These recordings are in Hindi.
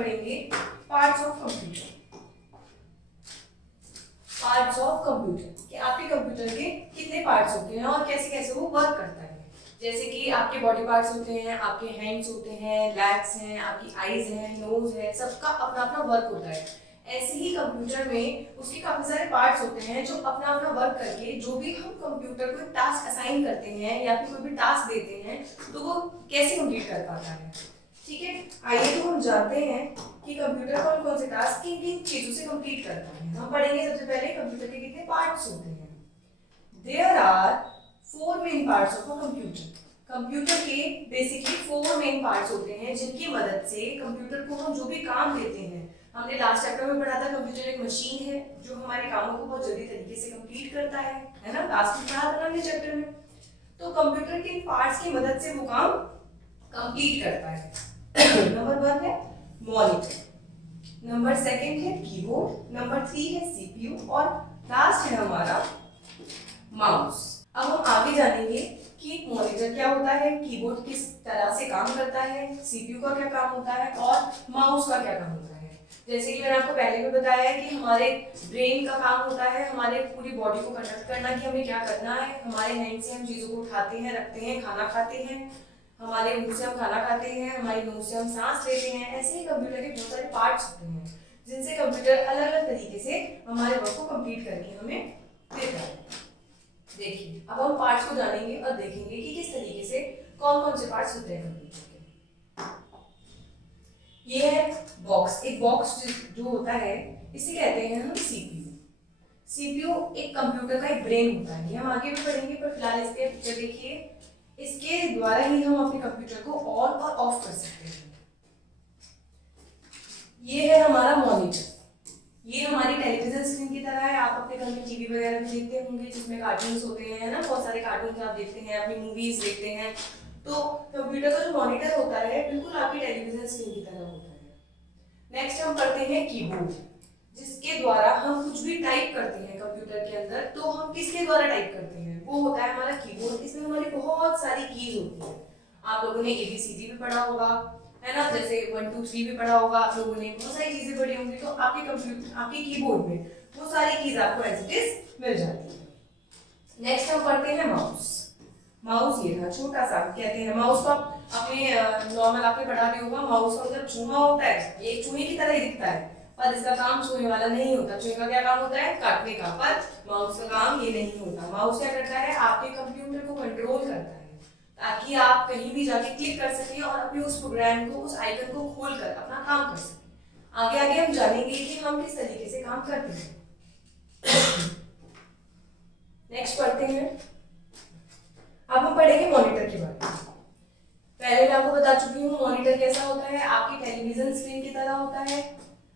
पढ़ेंगे parts of computer. Parts of computer कि आपके कंप्यूटर के कितने पार्ट्स होते हैं और कैसे कैसे वो वर्क करता है। जैसे कि आपके बॉडी पार्ट्स होते हैं, आपके हैंड्स होते हैं, लेग्स हैं, आपकी आईज हैं, नोज है, सबका अपना अपना वर्क होता है। ऐसे ही कंप्यूटर में उसके काफी सारे पार्ट्स होते हैं जो अपना अपना वर्क करके जो भी हम कंप्यूटर को टास्क असाइन करते हैं या फिर कोई भी टास्क देते हैं तो वो कैसे कंप्लीट कर पाता है। ठीक है, आइए तो हम जानते हैं कि कंप्यूटर कौन कौन से टास्क किन किन चीजों से कंप्लीट करता है। हम पढ़ेंगे सबसे पहले कंप्यूटर के कितने पार्ट्स होते हैं। There are 4 main parts of a computer. Computer के बेसिकली 4 मेन पार्ट्स होते हैं जिनकी मदद से कंप्यूटर को हम जो भी काम देते हैं, हमने लास्ट चैप्टर में पढ़ा था कंप्यूटर एक मशीन है जो हमारे कामों को बहुत जल्दी तरीके से कंप्लीट करता है ना, लास्ट में पढ़ा था ना हमने चैप्टर में। तो कंप्यूटर के पार्ट्स की मदद से वो काम कंप्लीट करता है। नंबर 1 है मॉनिटर, नंबर 2 है कीबोर्ड, नंबर 3 है सीपीयू और लास्ट है हमारा माउस। अब हम आगे जानेंगे कि मॉनिटर क्या होता है, कीबोर्ड किस तरह से काम करता है, सीपीयू का क्या काम होता है और माउस का क्या काम होता है। जैसे कि मैंने आपको पहले भी बताया है कि हमारे ब्रेन का काम होता है हमारे पूरी बॉडी को कंडक्ट करना कि हमें क्या करना है। हमारे हैंड से हम चीजों को उठाते हैं, रखते हैं, खाना खाते हैं, हमारे मुंह से हम खाना खाते हैं, हमारी नोज से हम सांस लेते हैं। ऐसे ही कंप्यूटर के बहुत सारे पार्ट्स होते हैं जिनसे कंप्यूटर अलग अलग तरीके से हमारे वर्क को कंप्लीट करके हमें देता है। देखिए, अब हम पार्ट्स को जानेंगे और देखेंगे कि किस तरीके से कौन कौन से पार्ट्स होते हैं कंप्यूटर के। ये है बॉक्स। एक बॉक्स जो होता है इसे कहते हैं हम सीपीयू। सीपीयू एक कंप्यूटर का एक ब्रेन होता है, ये हम आगे भी पढ़ेंगे पर फिलहाल इसके पिक्चर देखिए। इसके द्वारा ही हम अपने कंप्यूटर को ऑन और ऑफ कर सकते हैं। ये है हमारा मॉनिटर, ये हमारी टेलीविजन स्क्रीन की तरह है। आप अपने घर में टीवी वगैरह भी देखते होंगे जिसमें कार्टून्स होते हैं ना, बहुत सारे कार्टून्स आप देखते हैं, अपनी मूवीज देखते हैं। तो कंप्यूटर का जो मॉनिटर होता है बिल्कुल आपकी टेलीविजन स्क्रीन की तरह होता है। नेक्स्ट हम पढ़ते हैं कीबोर्ड, जिसके द्वारा हम कुछ भी टाइप करते हैं कंप्यूटर के अंदर। तो हम किसके द्वारा टाइप करते हैं, वो होता है हमारा कीबोर्ड। इसमें हमारी बहुत सारी कीज होती है। आप लोगों ने ABCD भी पढ़ा होगा है ना, जैसे 1 2 3 भी पढ़ा होगा आप लोगों ने, बहुत सारी चीजें पढ़ी होंगी। तो आपके कंप्यूटर आपके कीबोर्ड में वो सारी कीज आपको एज इट इज मिल जाती है। नेक्स्ट हम पढ़ते हैं माउस। माउस ये था छोटा सा, कहते हैं माउस को अपने नॉर्मल आपने पढ़ा भी होगा। माउस का मतलब चूहा होता है, ये एक चूहे की तरह ही दिखता है पर इसका काम चूहे वाला नहीं होता। चूहे का क्या काम होता है, काटने का, पर माउस का काम ये नहीं होता। माउस क्या करता है, आपके कंप्यूटर को कंट्रोल करता है ताकि आप कहीं भी जाके क्लिक कर सकें और अपने उस प्रोग्राम को, उस आइकन को खोलकर अपना काम कर सकें। आगे आगे हम जानेंगे कि हम किस तरीके से काम करते हैं। नेक्स्ट पढ़ते हैं, अब हम पढ़ेंगे मॉनिटर के बारे में। पहले मैं आपको बता चुकी हूँ मॉनिटर कैसा होता है, आपकी टेलीविजन स्क्रीन की तरह होता है।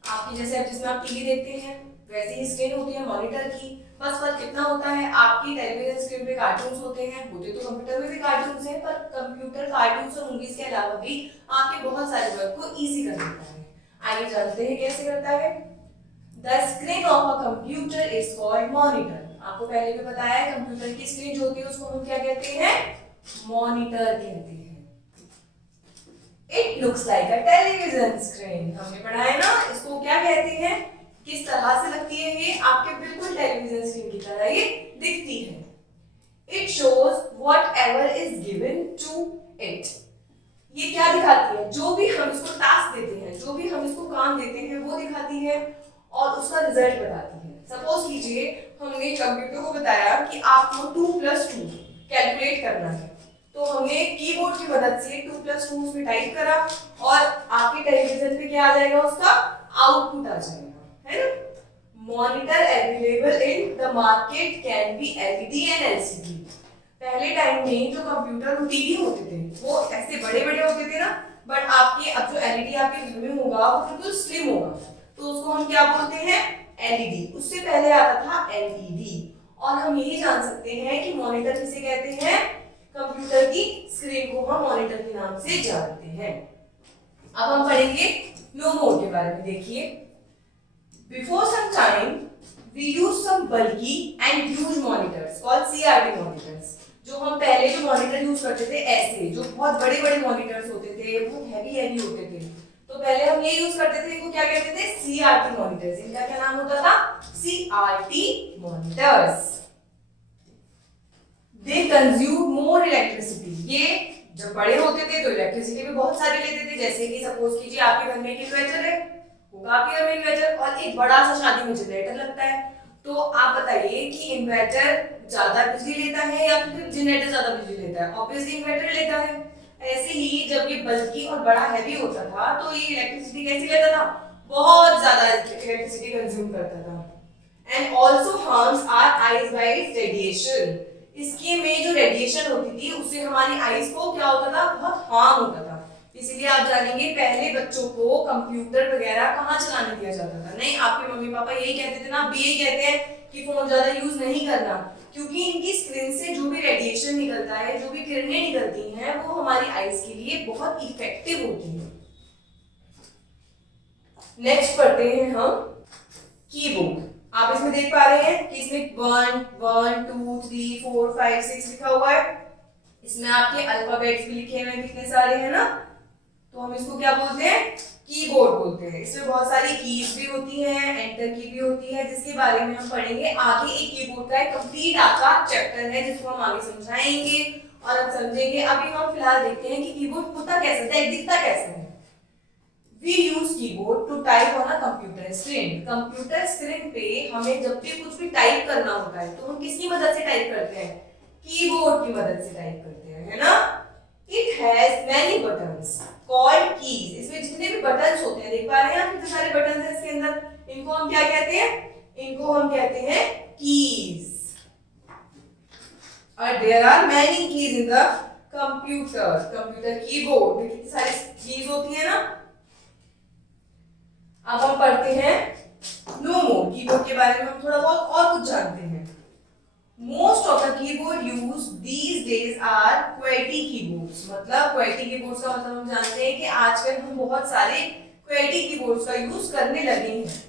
आपकी जैसे जिसमें आप टीवी देखते हैं वैसे ही स्क्रीन होती है मॉनिटर की। बस फर्क कितना होता है, आपकी टेलीविजन स्क्रीन पे कार्टून्स होते हैं, होते तो कंप्यूटर में भी कार्टून्स हैं, पर कंप्यूटर कार्टून्स और मूवीज के अलावा भी आपके बहुत सारे वर्क को इजी कर देता है। आइए जानते हैं कैसे करता है। The screen of a computer is called monitor. आपको पहले भी बताया है कंप्यूटर की स्क्रीन जो होती है उसको हम क्या कहते हैं, मॉनिटर कहते हैं। It looks like a television screen, हमने पढ़ा है ना, इसको क्या कहते हैं, किस तरह से लगती है ये, आपके बिल्कुल टेलीविजन स्क्रीन की तरह ये दिखती है। It shows whatever is given to it. ये क्या दिखाती है, जो भी हम इसको टास्क देते हैं, जो भी हम इसको काम देते हैं वो दिखाती है और उसका रिजल्ट बताती है। सपोज कीजिए हमने कंप्यूटर को बताया कि आपको 2 + 2 कैलकुलेट करना है, तो हमने कीबोर्ड की मदद से 2 + 2 उसमें टाइप करा और आपके टेलीविजन पे क्या आ जाएगा, उसका आउटपुट आ जाएगा, है ना। Monitor available in the market can be LED and LCD। पहले टाइम में जो कंप्यूटर और टीवी होते थे वो ऐसे बड़े बड़े होते थे ना, बट आपके अब जो LED आपके घर में होगा वो बिल्कुल स्लिम होगा, तो उसको हम क्या बोलते हैं, LED। उससे पहले आता था LED। और हम यही जान सकते हैं कि मॉनिटर किसे कहते हैं, कंप्यूटर की स्क्रीन को हम मॉनिटर के नाम से जानते हैं। अब हम पढ़ेंगे नो मोड के बारे में। देखिए, before some time we use some bulky and huge monitors called CRT monitors. जो हम पहले जो मॉनिटर यूज करते थे ऐसे, जो बहुत बड़े बड़े मॉनिटर्स होते थे, वो हैवी होते थे, तो तो पहले हम ये यूज करते थे, इनको क्या कहते थे, CRT मॉनिटर्स। इनका क्या नाम होता था, CRT monitors. They consume more electricity. ये जब बड़े होते थे तो इलेक्ट्रिसिटी भी बहुत सारी लेते थे। जैसे कि सपोज कीजिए आपके घर में एक इन्वर्टर है, होगा आपके घर में इन्वर्टर, और एक बड़ा सा शादी में जनरेटर लगता है। तो आप बताइए कि इन्वर्टर ज्यादा बिजली लेता है या फिर जनरेटर ज्यादा बिजली लेता है? ऑब्वियसली इन्वर्टर लेता है। ऐसे ही जब ये बल्कि और बड़ा हैवी होता था तो ये इलेक्ट्रिसिटी कैसी लेता था, बहुत ज्यादा इलेक्ट्रिसिटी कंज्यूम करता था। And also harms our eyes by its radiation. इसके में जो रेडिएशन होती थी उससे हमारी आईज को क्या होता था, बहुत हार्म होता था। इसीलिए आप जानेंगे पहले बच्चों को कंप्यूटर वगैरह कहाँ चलाने दिया जाता था? नहीं, आपके मम्मी पापा यही कहते थे ना, अब यही कहते हैं कि फोन ज्यादा यूज नहीं करना, क्योंकि इनकी स्क्रीन से जो भी रेडिएशन निकलता है, जो भी किरणें निकलती हैं, वो हमारी आईज के लिए बहुत इफेक्टिव होती है। नेक्स्ट पढ़ते हैं हम कीबोर्ड। आप इसमें देख पा रहे हैं कि इसमें 1 1 2 3 4 5 6 लिखा हुआ है। इसमें आपके अल्फाबेट्स भी लिखे हुए हैं, कितने सारे हैं ना। तो हम इसको क्या बोलते हैं, कीबोर्ड बोलते हैं। इसमें बहुत सारी कीज भी होती हैं, एंटर की भी होती है, जिसके बारे में हम पढ़ेंगे आगे। एक कीबोर्ड का एक कंप्लीट आपका चैप्टर है जिसको हम आगे समझाएंगे और अब समझेंगे। अभी हम फिलहाल देखते हैं कि कीबोर्ड होता कैसे है, दिखता कैसे है। We use keyboard to type on a computer screen. Computer screen पे हमें जब भी कुछ भी टाइप करना होता है तो हम किसकी मदद से टाइप करते हैं, कीबोर्ड की मदद से टाइप करते हैं, है ना। It has many buttons called keys. इसमें जितने भी बटन्स होते हैं, देख पा रहे हैं आप कितने सारे बटन्स हैं इसके अंदर, इनको हम क्या कहते हैं, इनको हम कहते हैं keys. और there are many keys in the computer. Computer keyboard में कितनी सारी कीज होती है ना। अब हम पढ़ते हैं नो मोर। कीबोर्ड के बारे में हम थोड़ा बहुत और कुछ जानते हैं। Most of the keyboard use these days are QWERTY keyboards. मतलब QWERTY कीबोर्ड्स का मतलब हम जानते हैं कि आजकल हम बहुत सारे QWERTY कीबोर्ड्स का यूज करने लगे हैं।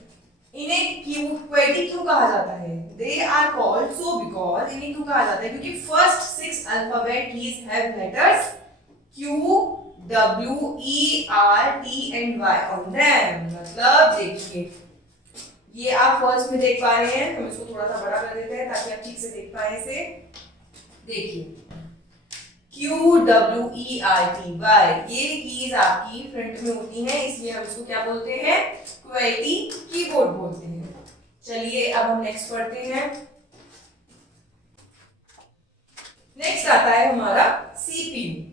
इन्हें QWERTY क्यों कहा जाता है? They are called so because, इन्हें क्यों कहा जाता है, क्योंकि first 6 alphabet keys have letters Q W E R T and Y on them। मतलब देखिए, ये आप फर्स्ट में देख पा रहे हैं, हम इसको थोड़ा सा बड़ा कर देते हैं ताकि आप ठीक से देख पाए इसे। देखिए Q W E R T Y, ये कीज आपकी फ्रंट में होती हैं, इसलिए हम इसको क्या बोलते हैं, QWERTY कीबोर्ड बोलते हैं। चलिए अब हम नेक्स्ट पढ़ते हैं। नेक्स्ट आता है हमारा CPU।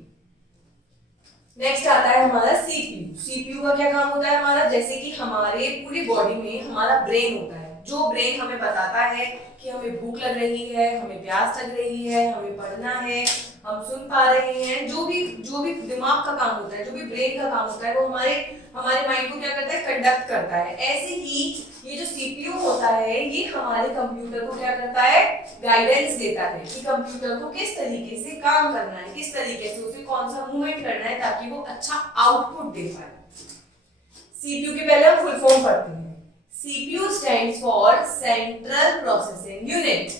नेक्स्ट आता है हमारा CPU। CPU का क्या काम होता है हमारा, जैसे कि हमारे पूरी बॉडी में हमारा ब्रेन होता है, जो ब्रेन हमें बताता है कि हमें भूख लग रही है, हमें प्यास लग रही है, हमें पढ़ना है, हम सुन पा रहे हैं। जो भी दिमाग का काम होता है, जो भी ब्रेन का काम होता है, वो हमारे माइंड को क्या करता है, कंडक्ट करता है। ऐसे ही ये जो CPU होता है, ये हमारे कंप्यूटर को क्या करता है, गाइडेंस देता है कि कंप्यूटर को किस तरीके से काम करना है, किस तरीके से उसे कौन सा मूवमेंट करना है ताकि वो अच्छा आउटपुट दे पाए। CPU के पहले हम फुल फॉर्म पढ़ते हैं। CPU stands for Central Processing Unit।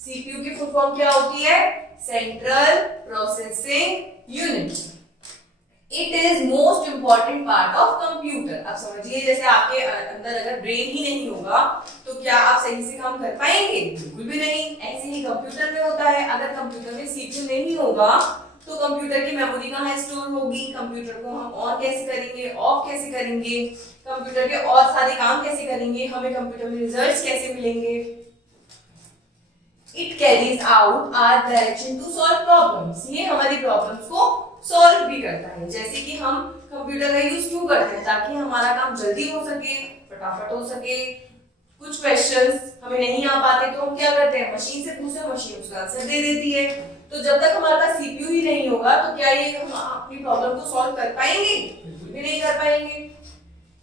CPU की फुल फॉर्म क्या होती है, Central Processing Unit। It is most important part of computer। अब समझिए, जैसे आपके अंदर अगर ब्रेन ही नहीं होगा तो क्या आप सही से काम कर पाएंगे? बिल्कुल भी नहीं। ऐसे ही कंप्यूटर में होता है, अगर कंप्यूटर में CPU नहीं होगा तो कंप्यूटर की मेमोरी कहाँ स्टोर होगी, कंप्यूटर को हम ऑन कैसे करेंगे, ऑफ कैसे करेंगे, कंप्यूटर के और सारे काम कैसे करेंगे, हमें कंप्यूटर में रिजल्ट्स कैसे मिलेंगे। It carries out our direction to solve problems। ये हमारी प्रॉब्लम्स को सॉल्व भी करता है। जैसे कि हम कंप्यूटर का यूज क्यों करते हैं, ताकि हमारा काम जल्दी हो सके, फटाफट हो सके। कुछ क्वेश्चंस हमें नहीं आ पाते तो हम क्या करते हैं, मशीन से पूछते हैं, मशीन उसका आंसर दे देती है। तो जब तक हमारे पास CPU ही नहीं होगा तो क्या ये हम अपनी प्रॉब्लम को सॉल्व कर पाएंगे? बिल्कुल भी नहीं कर पाएंगे।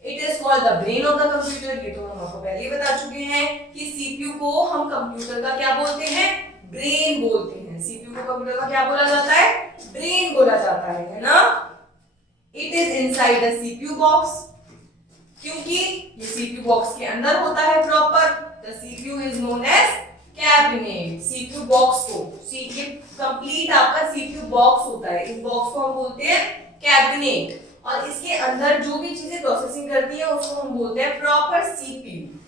It is called the brain of the computer. ये तो हम आपको पहले ही बता चुके हैं कि CPU को हम कंप्यूटर का क्या बोलते हैं, ब्रेन बोलते हैं। CPU को कंप्यूटर का क्या बोला जाता है, ब्रेन बोला जाता है ना। It is inside the CPU box, क्योंकि ये CPU बॉक्स के अंदर होता है proper. The CPU is known as cabinet. CPU box को, कंप्लीट आपका CPU बॉक्स होता है, इस बॉक्स को हम बोलते हैं कैबिनेट। और इसके अंदर जो भी चीजें प्रोसेसिंग करती है उसको हम बोलते हैं प्रॉपर सीपीयू।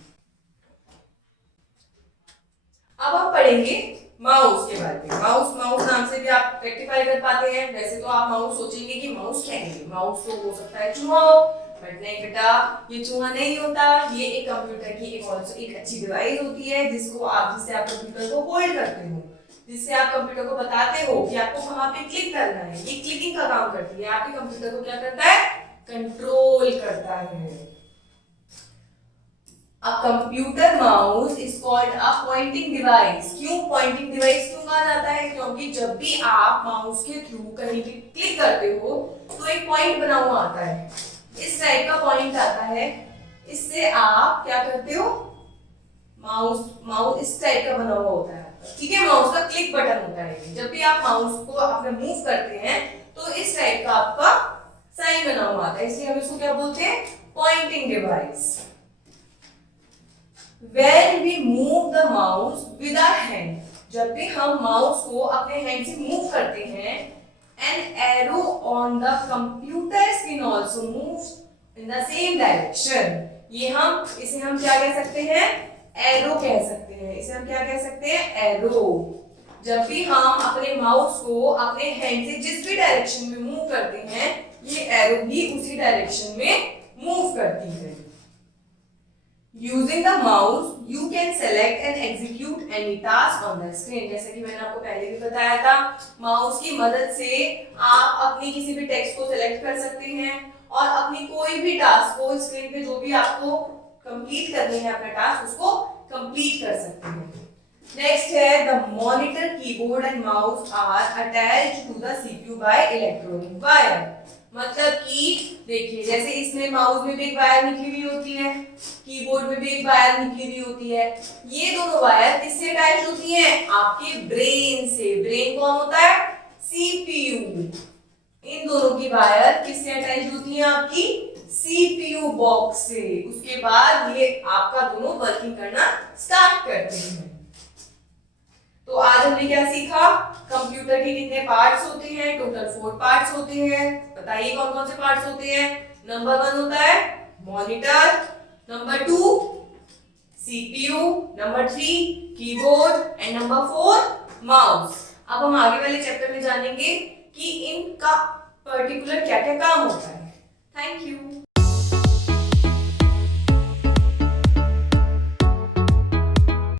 अब हम पढ़ेंगे माउस के बारे में। माउस नाम से भी आप रेक्टिफाई कर पाते हैं। वैसे तो आप माउस सोचेंगे कि माउस क्या है, माउस तो हो सकता है चूहा हो, बट नहीं बेटा, ये चूहा नहीं होता। ये एक कंप्यूटर की एक अच्छी डिवाइस होती है जिससे आप कंप्यूटर को होल्ड करते हो, जिससे आप कंप्यूटर को बताते हो कि आपको कहाँ पे क्लिक करना है। ये क्लिकिंग का काम करती है, आपके कंप्यूटर को क्या करता है, कंट्रोल करता है। A computer mouse is called a pointing device। क्यों pointing device क्यों कहा जाता है? क्योंकि जब भी आप माउस के थ्रू कहीं भी क्लिक करते हो तो एक पॉइंट बना हुआ आता है, इस टाइप का पॉइंट आता है। इससे आप क्या करते हो, माउस इस टाइप का बना हुआ होता है, ठीक है। माउस का क्लिक बटन होता है। जब भी आप माउस को अपने मूव करते हैं तो इस टाइप का आपका साइन बना हुआ आता है, इसलिए हम इसको क्या बोलते हैं, pointing device. When we move the mouse with our hand, जब भी हम माउस को अपने हैंड से मूव करते हैं, an arrow on the computer screen also moves in the same direction। इसे हम क्या कह सकते हैं, एरो कह सकते हैं। इसे हम क्या कह सकते हैं, एरो। जब भी हम अपने माउस को अपने हैंड से जिस भी डायरेक्शन में मूव करते हैं, ये एरो भी उसी डायरेक्शन में मूव करती है। Using the mouse, you can select and execute any task on the screen। जैसे कि मैंने आपको पहले भी बताया था, माउस की मदद से आप अपनी किसी भी टेक्स्ट को सेलेक्ट कर सकते हैं और अपनी कोई भी टास्क को स्क्रीन पे जो भी आपको कंप्लीट करनी है अपना टास्क, उसको कंप्लीट कर सकते हैं। नेक्स्ट है, the monitor, keyboard and mouse are attached to the CPU by electronic wire. मतलब कि देखिए, जैसे इसमें माउस में भी एक वायर निकली हुई होती है, कीबोर्ड में भी एक वायर निकली हुई होती है। ये दोनों वायर किससे अटैच होती हैं, आपके ब्रेन से। ब्रेन कौन होता है, सीपीयू। इन दोनों की वायर किससे अटैच होती है, आपकी सीपीयू बॉक्स से। उसके बाद ये आपका दोनों वर्किंग करना स्टार्ट करते हैं। तो आज हमने क्या सीखा, कंप्यूटर के कितने पार्ट्स होते हैं, टोटल 4 पार्ट्स होते हैं। बताइए कौन कौन से पार्ट्स होते हैं। नंबर 1 होता है monitor, number 2 CPU, number 3 keyboard and number 4 mouse. अब हम आगे वाले चैप्टर में जानेंगे कि इनका पर्टिकुलर क्या क्या काम होता है। Thank you.